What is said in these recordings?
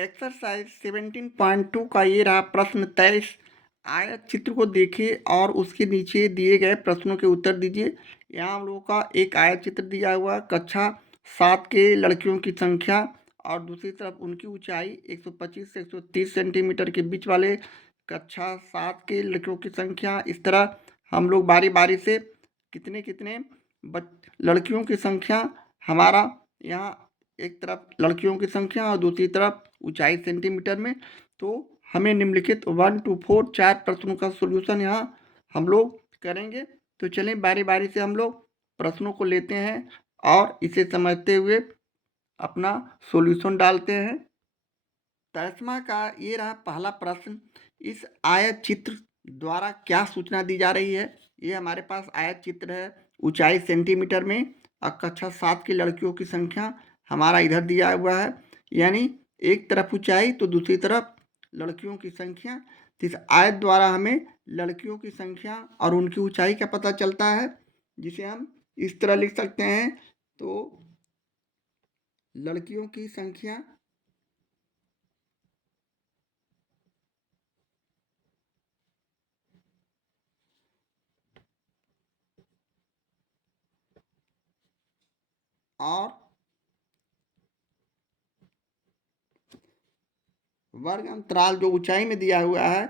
Exercise 17.2 का ये रहा प्रश्न 23। आयत चित्र को देखिए और उसके नीचे दिए गए प्रश्नों के उत्तर दीजिए। यहाँ हम लोगों का एक आयत चित्र दिया हुआ है, कक्षा 7 के लड़कियों की संख्या और दूसरी तरफ उनकी ऊंचाई 125 से 130 सेंटीमीटर के बीच वाले कक्षा 7 के लड़कियों की संख्या। इस तरह हम लोग बारी बारी से कितने कितने लड़कियों की संख्या, हमारा यहाँ एक तरफ लड़कियों की संख्या और दूसरी तरफ ऊंचाई सेंटीमीटर में, तो हमें निम्नलिखित 1 to 4 4 प्रश्नों का सॉल्यूशन यहाँ हम लोग करेंगे। तो चलें बारी बारी से हम लोग प्रश्नों को लेते हैं और इसे समझते हुए अपना सॉल्यूशन डालते हैं। 23वां का ये रहा पहला प्रश्न। इस आयत चित्र द्वारा क्या सूचना दी जा रही है? ये हमारे पास आयत चित्र है, ऊंचाई सेंटीमीटर में और कक्षा 7 की लड़कियों की संख्या हमारा इधर दिया हुआ है, यानी एक तरफ ऊंचाई तो दूसरी तरफ लड़कियों की संख्या। तो इस आयत द्वारा हमें लड़कियों की संख्या और उनकी ऊंचाई का पता चलता है, जिसे हम इस तरह लिख सकते हैं। तो लड़कियों की संख्या और वर्ग अंतराल जो ऊंचाई में दिया हुआ है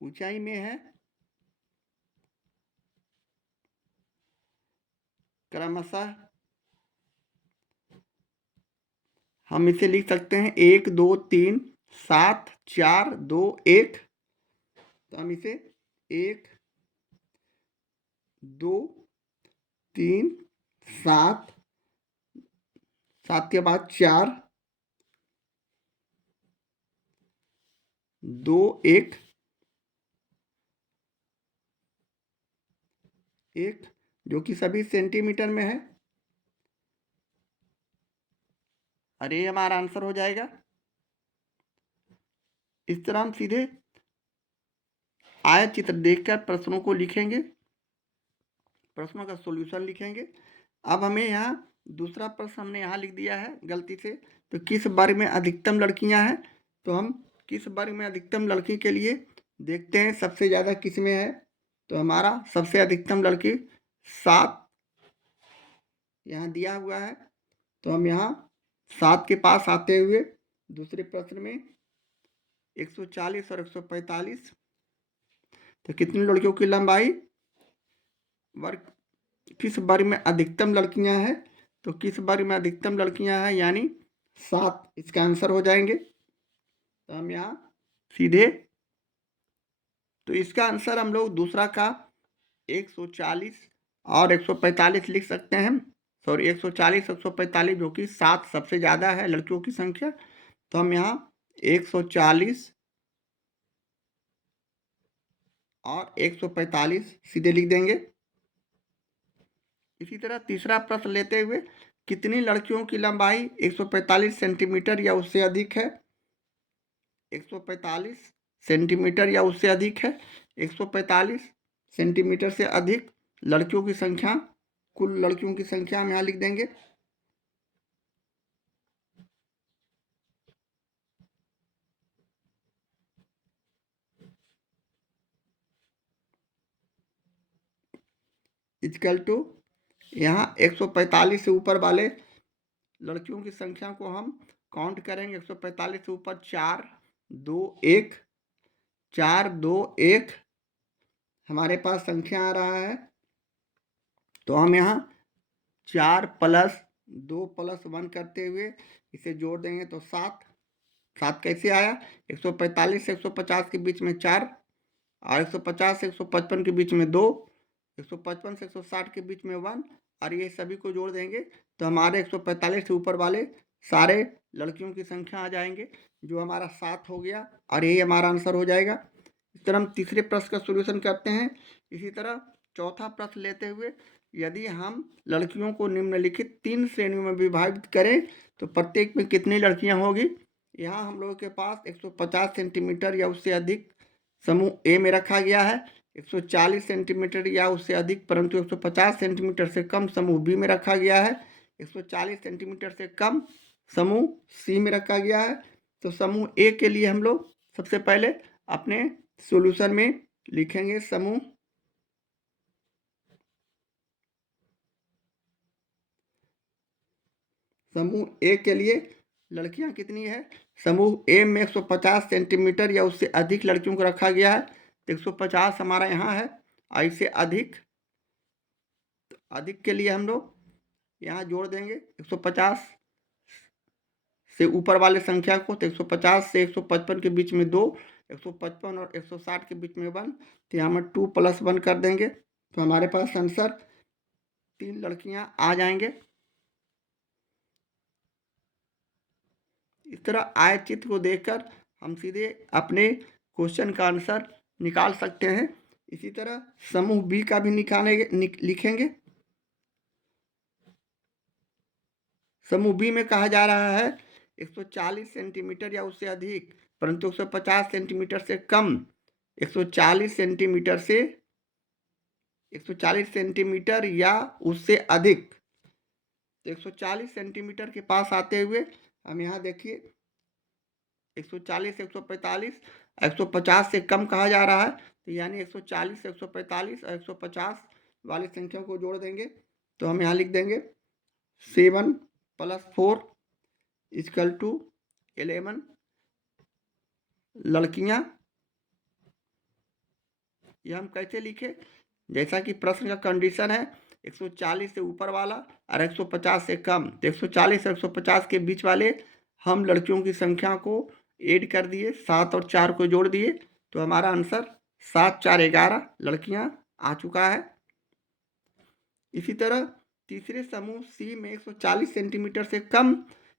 ऊंचाई में है क्रमशः हम इसे लिख सकते हैं 1 2 3 7 4 2 1। तो हम इसे 1 2 3 7, 7 के बाद 4 2 1 1, जो कि सभी सेंटीमीटर में है। अरे हमारा आंसर हो जाएगा। इस तरह हम सीधे आयत चित्र देखकर प्रश्नों को लिखेंगे, प्रश्नों का सॉल्यूशन लिखेंगे। अब हमें यहाँ दूसरा प्रश्न हमने यहाँ लिख दिया है गलती से। तो किस वर्ग में अधिकतम लड़कियाँ हैं? तो हम किस वर्ग में अधिकतम लड़की के लिए देखते हैं सबसे ज़्यादा किस में है। तो हमारा सबसे अधिकतम लड़की 7 यहाँ दिया हुआ है। तो हम यहाँ 7 के पास आते हुए दूसरे प्रश्न में 140 और 145, तो कितनी लड़कियों की लंबाई वर्ग, किस वर्ग में अधिकतम लड़कियां हैं? तो किस वर्ग में अधिकतम लड़कियां हैं, यानी 7 इसका आंसर हो जाएंगे। तो हम यहाँ सीधे, तो इसका आंसर हम लोग दूसरा का 140 और 145 लिख सकते हैं। सॉरी 140 145, जो कि 7 सबसे ज़्यादा है लड़कियों की संख्या। तो हम यहाँ 140 और 145 सीधे लिख देंगे। इसी तरह तीसरा प्रश्न लेते हुए, कितनी लड़कियों की लंबाई 145 सेंटीमीटर या उससे अधिक है? 145 सेंटीमीटर या उससे अधिक है। 145 सेंटीमीटर से अधिक लड़कियों की संख्या, कुल लड़कियों की संख्या हम यहाँ लिख देंगे। इक्वल टू, यहाँ 145 से ऊपर वाले लड़कियों की संख्या को हम काउंट करेंगे। 145 से ऊपर 4 2 1, 4 2 1 हमारे पास संख्या आ रहा है। तो हम यहाँ 4 + 2 + 1 करते हुए इसे जोड़ देंगे तो 7। 7 कैसे आया? 145 से 150 के बीच में 4 और 150 से 155 के बीच में 2, 155 से 160 के बीच में 1, और ये सभी को जोड़ देंगे तो हमारे 145 से ऊपर वाले सारे लड़कियों की संख्या आ जाएंगे, जो हमारा 7 हो गया और यही हमारा आंसर हो जाएगा। इस तरह हम तीसरे प्रश्न का सॉल्यूशन करते हैं। इसी तरह चौथा प्रश्न लेते हुए, यदि हम लड़कियों को निम्नलिखित 3 श्रेणियों में विभाजित करें तो प्रत्येक में कितनी लड़कियां होगी। यहाँ हम लोगों के पास 150 सेंटीमीटर या उससे अधिक समूह ए में रखा गया है, 140 सेंटीमीटर या उससे अधिक परंतु 150 सेंटीमीटर से कम समूह बी में रखा गया है, 140 सेंटीमीटर से कम समूह सी में रखा गया है। तो समूह ए के लिए हम लोग सबसे पहले अपने सॉल्यूशन में लिखेंगे समूह ए के लिए लड़कियां कितनी है। समूह ए में 150 सेंटीमीटर या उससे अधिक लड़कियों को रखा गया है, 150 हमारा यहाँ है। ऐसे अधिक के लिए हम लोग यहाँ जोड़ देंगे 150 से ऊपर वाले संख्या को, तो 150 से 155 के बीच में 2, 155 और 160 के बीच में 1, तो यहाँ में 2 + 1 कर देंगे, तो हमारे पास आंसर 3 लड़कियां आ जाएंगे। इस तरह आयत चित्र को देखकर हम सीधे अपने क्वेश्चन का आंसर निकाल सकते हैं। इसी तरह समूह बी का भी लिखेंगे। समूह बी में कहा जा रहा है 140 सेंटीमीटर या उससे अधिक परंतु 150 सेंटीमीटर से कम, 140 सेंटीमीटर या उससे अधिक। तो 140 सेंटीमीटर के पास आते हुए हम यहाँ देखिए 140 145 150 से कम कहा जा रहा है, तो यानी 140 145 और 150 वाली संख्या को जोड़ देंगे, तो हम यहाँ लिख देंगे 7 + 4 = 11 लड़कियां। यह हम कैसे लिखे, जैसा कि प्रश्न का कंडीशन है 140 से ऊपर वाला और 150 से कम, तो 140 और 150 के बीच वाले हम लड़कियों की संख्या को ऐड कर दिए, 7 और 4 को जोड़ दिए, तो हमारा आंसर 7 4 11 लड़कियां आ चुका है। इसी तरह तीसरे समूह सी में 140 सेंटीमीटर से कम,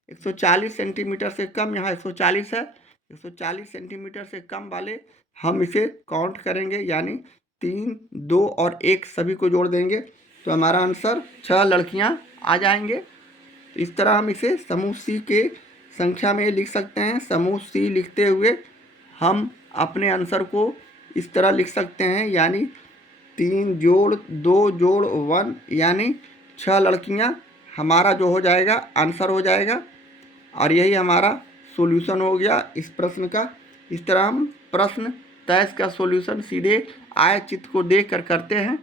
140 सेंटीमीटर से कम, यहाँ 140 है, 140 सेंटीमीटर से कम वाले हम इसे काउंट करेंगे, यानी 3 2 और 1 सभी को जोड़ देंगे, तो हमारा आंसर 6 लड़कियां आ जाएंगे। इस तरह हम इसे समूह सी के संख्या में लिख सकते हैं। समूह सी लिखते हुए हम अपने आंसर को इस तरह लिख सकते हैं, यानी 3 जोड़ 2 जोड़ 1 यानी 6 लड़कियां हमारा जो हो जाएगा आंसर हो जाएगा, और यही हमारा सॉल्यूशन हो गया इस प्रश्न का। इस तरह हम प्रश्न 23 का सॉल्यूशन सीधे आयत चित्र को देख कर करते हैं।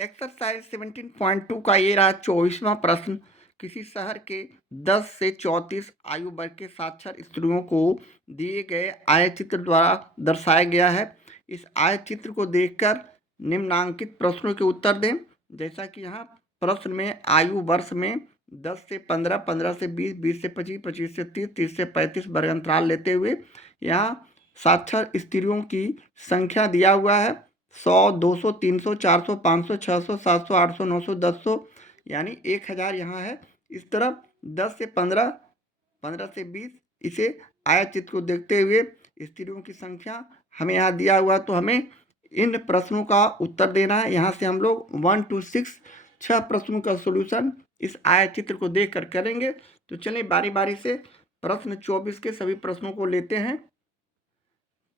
एक्सरसाइज 17.2 का ये रहा 24वां प्रश्न। किसी शहर के 10 से 34 आयु वर्ग के साक्षर स्त्रियों को दिए गए आयत चित्र द्वारा दर्शाया गया है। इस आयत चित्र को देखकर निम्नांकित प्रश्नों के उत्तर दें। जैसा कि यहाँ प्रश्न में आयु वर्ष में 10 से 15, 15 से 20, 20 से 25, 25 से 30, 30 से 35 वर्ग अंतराल लेते हुए यहाँ साक्षर स्त्रियों की संख्या दिया हुआ है 100, 200, 300, 400, 500, 600, 700, 800, 900, 1000 यानी 1000 यहाँ है। इस तरफ 10 से 15, 15 से 20 इसे आयत चित्र को देखते हुए स्त्रियों की संख्या हमें यहाँ दिया हुआ, तो हमें इन प्रश्नों का उत्तर देना है। यहाँ से हम लोग 1 to 6 6 प्रश्नों का सॉल्यूशन इस आयत चित्र को देखकर करेंगे। तो चलिए बारी बारी से प्रश्न 24 के सभी प्रश्नों को लेते हैं।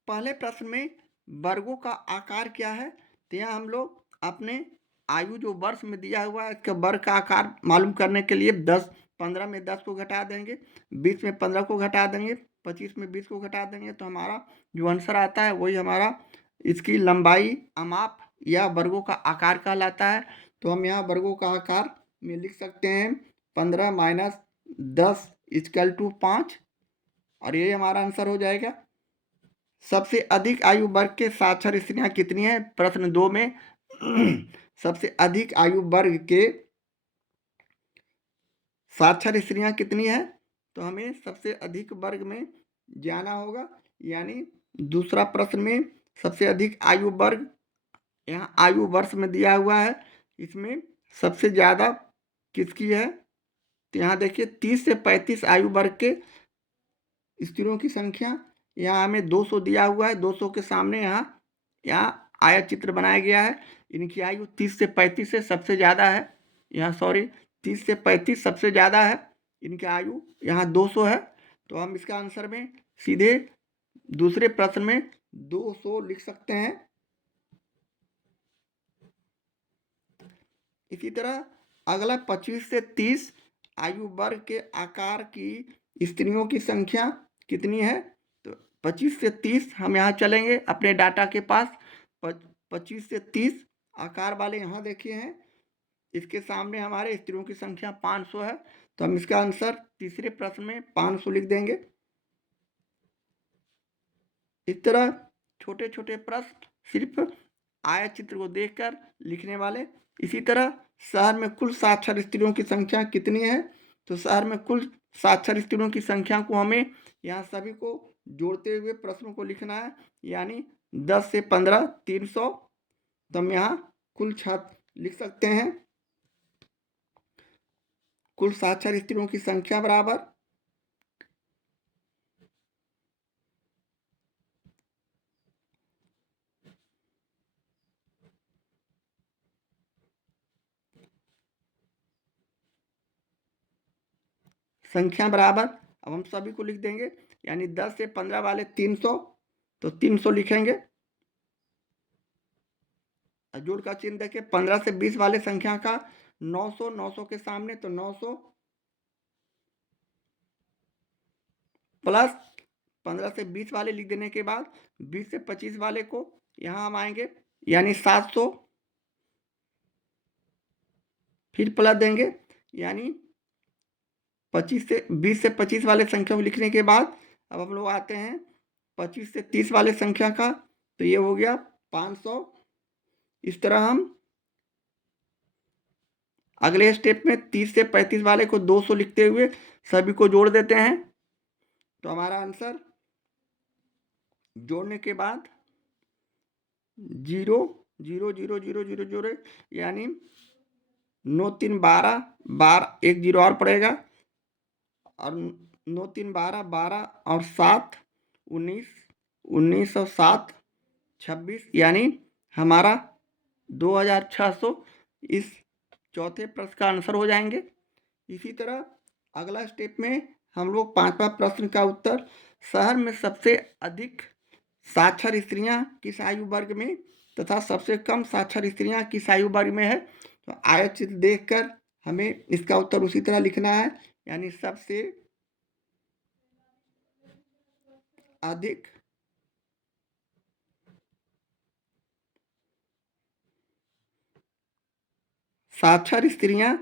पहले प्रश्न में वर्गों का आकार क्या है, तो यहाँ हम लोग अपने आयु जो वर्ष में दिया हुआ है इसका वर्ग का आकार मालूम करने के लिए 10 15 में 10 को घटा देंगे, 20 में 15 को घटा देंगे, 25 में 20 को घटा देंगे, तो हमारा जो आंसर आता है वही हमारा इसकी लंबाई अमाप या वर्गों का आकार कहलाता है। तो हम यहाँ वर्गों का आकार में लिख सकते हैं 15 - 10 = 5, और यही हमारा आंसर हो जाएगा। सबसे अधिक आयु वर्ग के साक्षर स्त्रियां कितनी हैं, प्रश्न 2 में सबसे अधिक आयु वर्ग के साक्षर स्त्रियां कितनी है, तो हमें सबसे अधिक वर्ग में जाना होगा, यानी दूसरा प्रश्न में सबसे अधिक आयु वर्ग यहाँ आयु वर्ष में दिया हुआ है, इसमें सबसे ज़्यादा किसकी है, तो यहाँ देखिए 30 से 35 आयु वर्ग के स्त्रियों की संख्या यहाँ हमें 200 दिया हुआ है, 200 के सामने यहाँ आयत चित्र बनाया गया है। इनकी आयु 30 से 35 से सबसे ज़्यादा है, यहाँ सॉरी 30 से 35 सबसे ज़्यादा है, इनकी आयु यहाँ 200 है। तो हम इसका आंसर में सीधे दूसरे प्रश्न में 200 लिख सकते हैं। इसी तरह अगला 25 से 30 आयु वर्ग के आकार की स्त्रियों की संख्या कितनी है? तो 25 से 30 हम यहाँ चलेंगे अपने डाटा के पास। 25 से 30 आकार वाले यहाँ देखे हैं, इसके सामने हमारे स्त्रियों की संख्या 500 है, तो हम इसका आंसर तीसरे प्रश्न में 500 लिख देंगे। इस तरह छोटे छोटे प्रश्न सिर्फ आयत चित्र को देखकर लिखने वाले। इसी तरह शहर में कुल साक्षर स्त्रियों की संख्या कितनी है? तो शहर में कुल साक्षर स्त्रियों की संख्या को हमें यहाँ सभी को जोड़ते हुए प्रश्नों को लिखना है, यानी 10 से 15 300। तो हम यहाँ कुल छात्र लिख सकते हैं, कुल साक्षर स्त्रियों की संख्या बराबर अब हम सभी को लिख देंगे, यानी 10 से 15 वाले 300, तो 300 लिखेंगे। जोड़ का चिन्ह देखिए, 15 से 20 वाले संख्या का 900, 900 के सामने तो 900 प्लस 15 से 20 वाले लिख देने के बाद 20 से 25 वाले को यहाँ हम आएंगे, यानी 700, फिर प्लस देंगे, यानी 20 से 25 वाले संख्या को लिखने के बाद अब हम लोग आते हैं 25 से 30 वाले संख्या का, तो ये हो गया 500। इस तरह हम अगले स्टेप में 30 से 35 वाले को 200 लिखते हुए सभी को जोड़ देते हैं। तो हमारा आंसर जोड़ने के बाद 0 0 0 0 0 0, यानी 9 3 12 12, एक 0 और पड़ेगा, और 9 3 12 12 और 7 19 19 और 7 26, यानी हमारा 2600 इस चौथे प्रश्न का आंसर हो जाएंगे। इसी तरह अगला स्टेप में हम लोग 5वां प्रश्न का उत्तर, शहर में सबसे अधिक साक्षर स्त्रियां किस आयु वर्ग में तथा सबसे कम साक्षर स्त्रियां किस आयु वर्ग में है? तो आयत चित्र देखकर हमें इसका उत्तर उसी तरह लिखना है, यानी सबसे अधिक साक्षर स्त्रियां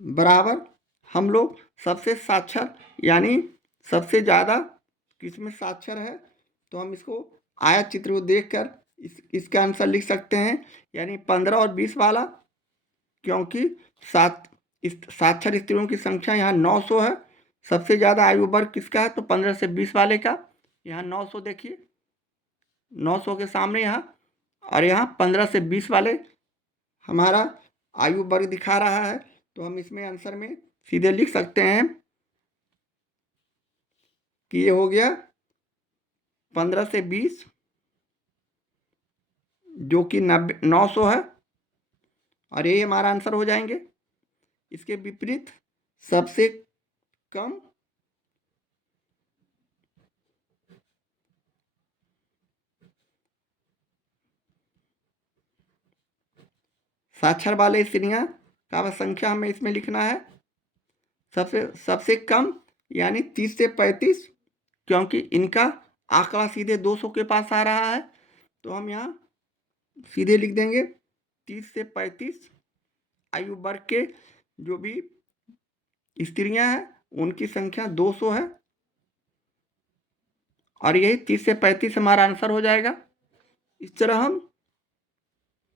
बराबर हम लोग सबसे साक्षर, यानी सबसे ज़्यादा किसमें साक्षर है, तो हम इसको आयत चित्र को देखकर इसका आंसर लिख सकते हैं, यानी 15 और 20 वाला, क्योंकि साक्षर स्त्रियों की संख्या यहाँ 900 है। सबसे ज़्यादा आयु वर्ग किसका है? तो 15 से 20 वाले का। यहाँ 900 देखिए, 900 के सामने यहाँ, और यहाँ 15 से 20 वाले हमारा आयु वर्ग दिखा रहा है। तो हम इसमें आंसर में सीधे लिख सकते हैं कि ये हो गया 15 से 20, जो कि 900 है, और ये हमारा आंसर हो जाएंगे। इसके विपरीत सबसे कम साक्षर वाले स्त्रियां का संख्या हमें इसमें लिखना है, सबसे कम, यानी 30 से 35, क्योंकि इनका आंकड़ा सीधे 200 के पास आ रहा है। तो हम यहाँ सीधे लिख देंगे 30 से 35 आयु वर्ग के जो भी स्त्रियां हैं उनकी संख्या 200 है, और यही 30 से 35 हमारा आंसर हो जाएगा। इस तरह हम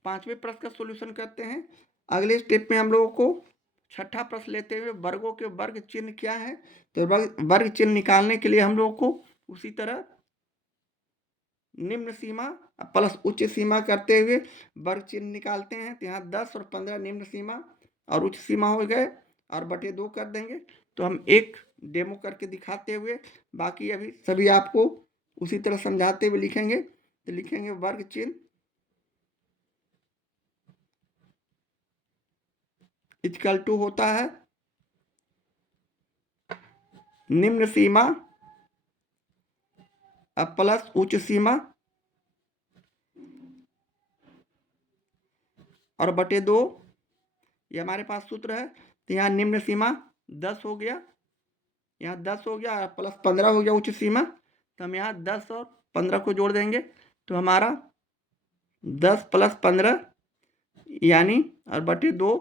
5वें प्रश्न का सॉल्यूशन करते हैं। अगले स्टेप में हम लोगों को 6ठा प्रश्न लेते हुए वर्गों के वर्ग चिन्ह क्या है, तो वर्ग चिन्ह निकालने के लिए हम लोगों को उसी तरह निम्न सीमा प्लस उच्च सीमा करते हुए वर्ग चिन्ह निकालते हैं। तो यहाँ 10 और 15 निम्न सीमा और उच्च सीमा हो गए, और बटे 2 कर देंगे। तो हम एक डेमो करके दिखाते हुए, बाकी अभी सभी आपको उसी तरह समझाते हुए लिखेंगे। तो लिखेंगे वर्ग चिन्ह इक्वल टू होता है निम्न सीमा अब प्लस उच्च सीमा और बटे 2, ये हमारे पास सूत्र है। तो यहाँ निम्न सीमा 10 हो गया, यहाँ 10 हो गया, प्लस 15 हो गया उच्च सीमा। तो हम यहाँ 10 और 15 को जोड़ देंगे, तो हमारा 10 प्लस 15 यानी और बटे 2,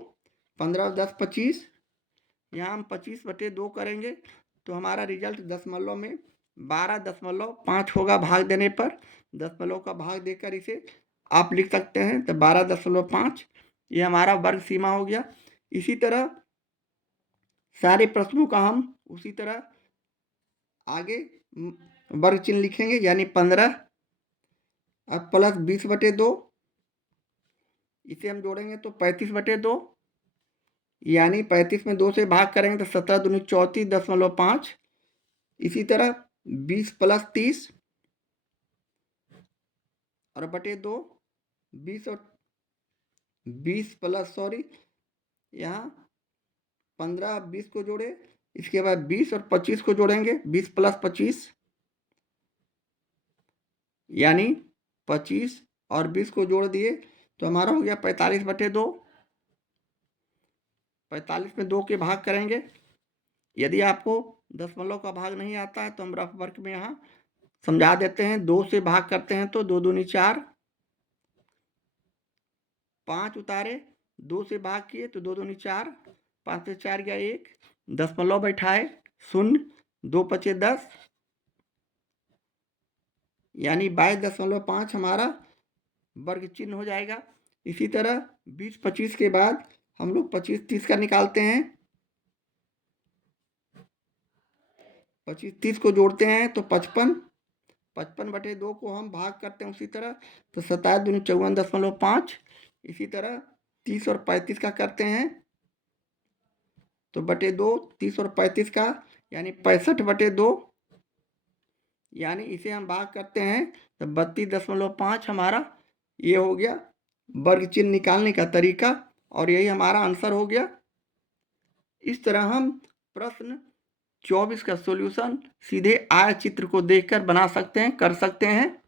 15 और 10 25, यहाँ हम 25/2 करेंगे तो हमारा रिजल्ट दशमलव में 12.5 होगा। भाग देने पर दशमलव का भाग देकर इसे आप लिख सकते हैं। तो 12.5 ये हमारा वर्ग सीमा हो गया। इसी तरह सारे प्रश्नों का हम उसी तरह आगे वर्ग चिन्ह लिखेंगे, यानी 15 अब प्लस 20/2, इसे हम जोड़ेंगे तो 35/2, यानी 35 में 2 से भाग करेंगे तो 17 दूनी 34.5। इसी तरह 20 प्लस 30 और बटे 2, 20 और 20 प्लस यहाँ 15 20 को जोड़े, इसके बाद 20 और 25 को जोड़ेंगे, 20 प्लस 25 यानी 25 और 20 को जोड़ दिए तो हमारा हो गया 45/2। 45 में 2 के भाग करेंगे। यदि आपको दशमलव का भाग नहीं आता है तो हम रफ वर्क में यहाँ समझा देते हैं। 2 से भाग करते हैं तो 2 दूनी 4, 5 उतारे, 2 से भाग किए तो 2 दूनी 4, 5 से 4 गया 1, दशमलव बैठाए 0, 2 पचे 10, यानी 22.5 हमारा वर्ग चिन्ह हो जाएगा। इसी तरह 20-25 के बाद हम लोग 25-30 का निकालते हैं। 25-30 को जोड़ते हैं तो 55, 55/2 को हम भाग करते हैं उसी तरह तो 27 दूनी 54.5। इसी तरह 30 और 35 का करते हैं तो बटे 2, 30 और 35 का यानी 65/2, यानी इसे हम भाग करते हैं तो 32.5 हमारा ये हो गया वर्ग चिन्ह निकालने का तरीका, और यही हमारा आंसर हो गया। इस तरह हम प्रश्न 24 का सॉल्यूशन सीधे आयत चित्र को देखकर बना सकते हैं, कर सकते हैं।